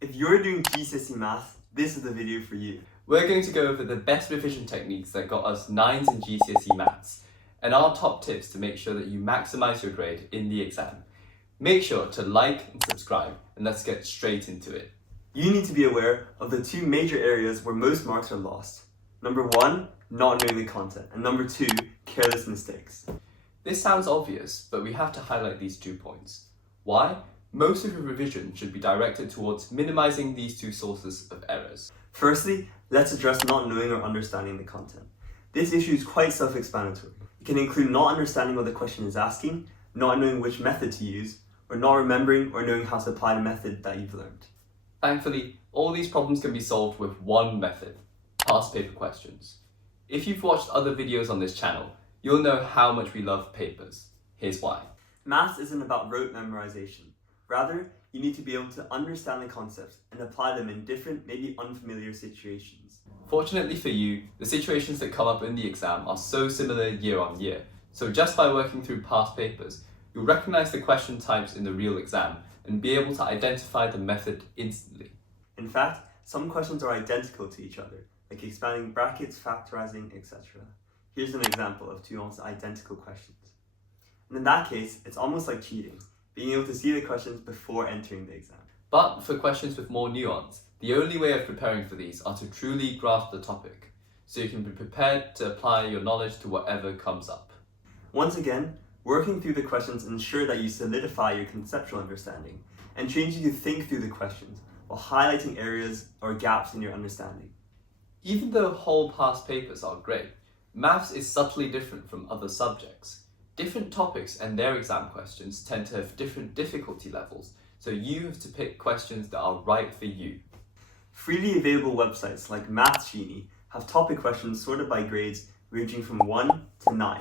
If you're doing GCSE Maths, this is the video for you. We're going to go over the best revision techniques that got us 9s in GCSE Maths, and our top tips to make sure that you maximise your grade in the exam. Make sure to like and subscribe, and let's get straight into it. You need to be aware of the two major areas where most marks are lost. Number 1, not knowing the content, and number 2, careless mistakes. This sounds obvious, but we have to highlight these 2 points. Why? Most of your revision should be directed towards minimising these 2 sources of errors. Firstly, let's address not knowing or understanding the content. This issue is quite self-explanatory. It can include not understanding what the question is asking, not knowing which method to use, or not remembering or knowing how to apply the method that you've learned. Thankfully, all these problems can be solved with one method: past paper questions. If you've watched other videos on this channel, you'll know how much we love papers. Here's why. Maths isn't about rote memorization. Rather, you need to be able to understand the concepts and apply them in different, maybe unfamiliar situations. Fortunately for you, the situations that come up in the exam are so similar year on year, so just by working through past papers, you'll recognise the question types in the real exam and be able to identify the method instantly. In fact, some questions are identical to each other, like expanding brackets, factorising, etc. Here's an example of 2 almost identical questions. And in that case, it's almost like cheating, being able to see the questions before entering the exam. But for questions with more nuance, the only way of preparing for these are to truly grasp the topic, so you can be prepared to apply your knowledge to whatever comes up. Once again, working through the questions ensure that you solidify your conceptual understanding and trains you to think through the questions while highlighting areas or gaps in your understanding. Even though whole past papers are great, maths is subtly different from other subjects. Different topics and their exam questions tend to have different difficulty levels, so you have to pick questions that are right for you. Freely available websites like Maths GCSE have topic questions sorted by grades ranging from 1 to 9.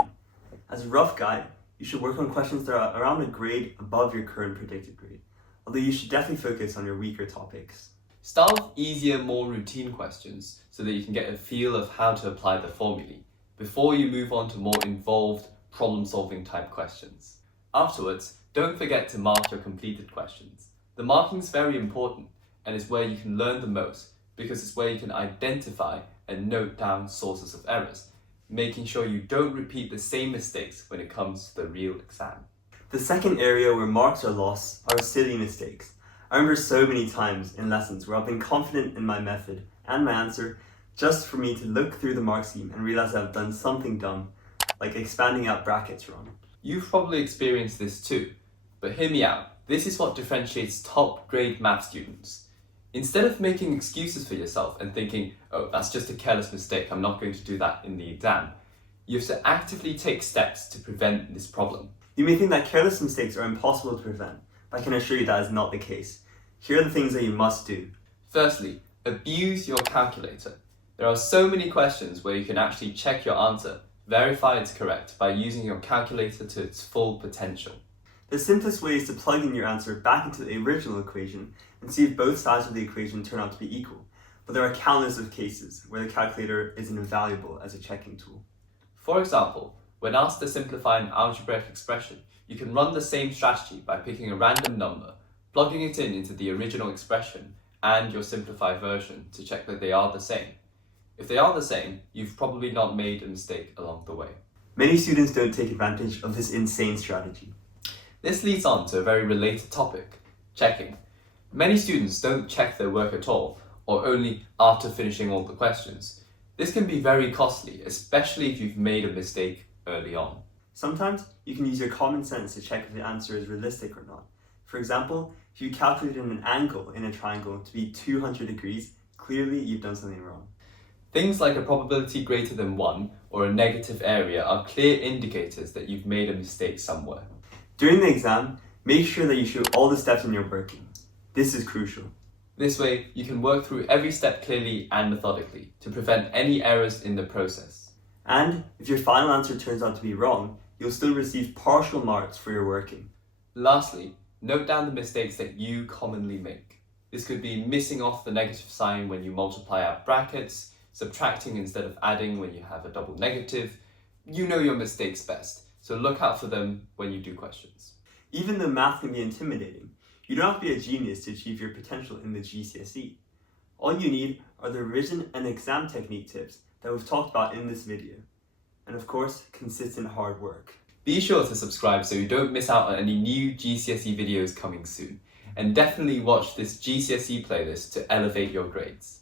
As a rough guide, you should work on questions that are around a grade above your current predicted grade, although you should definitely focus on your weaker topics. Start with easier, more routine questions so that you can get a feel of how to apply the formulae, before you move on to more involved, problem-solving type questions. Afterwards, don't forget to mark your completed questions. The marking is very important and is where you can learn the most, because it's where you can identify and note down sources of errors, making sure you don't repeat the same mistakes when it comes to the real exam. The second area where marks are lost are silly mistakes. I remember so many times in lessons where I've been confident in my method and my answer just for me to look through the mark scheme and realise I've done something dumb, like expanding out brackets wrong. You've probably experienced this too, but hear me out. This is what differentiates top grade math students. Instead of making excuses for yourself and thinking, oh, that's just a careless mistake, I'm not going to do that in the exam, you have to actively take steps to prevent this problem. You may think that careless mistakes are impossible to prevent, but I can assure you that is not the case. Here are the things that you must do. Firstly, abuse your calculator. There are so many questions where you can actually check your answer, verify it's correct by using your calculator to its full potential. The simplest way is to plug in your answer back into the original equation and see if both sides of the equation turn out to be equal. But there are countless of cases where the calculator is invaluable as a checking tool. For example, when asked to simplify an algebraic expression, you can run the same strategy by picking a random number, plugging it into the original expression and your simplified version to check that they are the same. If they are the same, you've probably not made a mistake along the way. Many students don't take advantage of this insane strategy. This leads on to a very related topic: checking. Many students don't check their work at all, or only after finishing all the questions. This can be very costly, especially if you've made a mistake early on. Sometimes you can use your common sense to check if the answer is realistic or not. For example, if you calculated an angle in a triangle to be 200 degrees, clearly you've done something wrong. Things like a probability greater than 1 or a negative area are clear indicators that you've made a mistake somewhere. During the exam, make sure that you show all the steps in your working. This is crucial. This way, you can work through every step clearly and methodically to prevent any errors in the process. And if your final answer turns out to be wrong, you'll still receive partial marks for your working. Lastly, note down the mistakes that you commonly make. This could be missing off the negative sign when you multiply out brackets, subtracting instead of adding when you have a double negative. You know your mistakes best, so look out for them when you do questions. Even though math can be intimidating, You don't have to be a genius to achieve your potential in the GCSE. All you need are the revision and exam technique tips that we've talked about in this video. And of course, consistent hard work. Be sure to subscribe so you don't miss out on any new GCSE videos coming soon. And definitely watch this GCSE playlist to elevate your grades.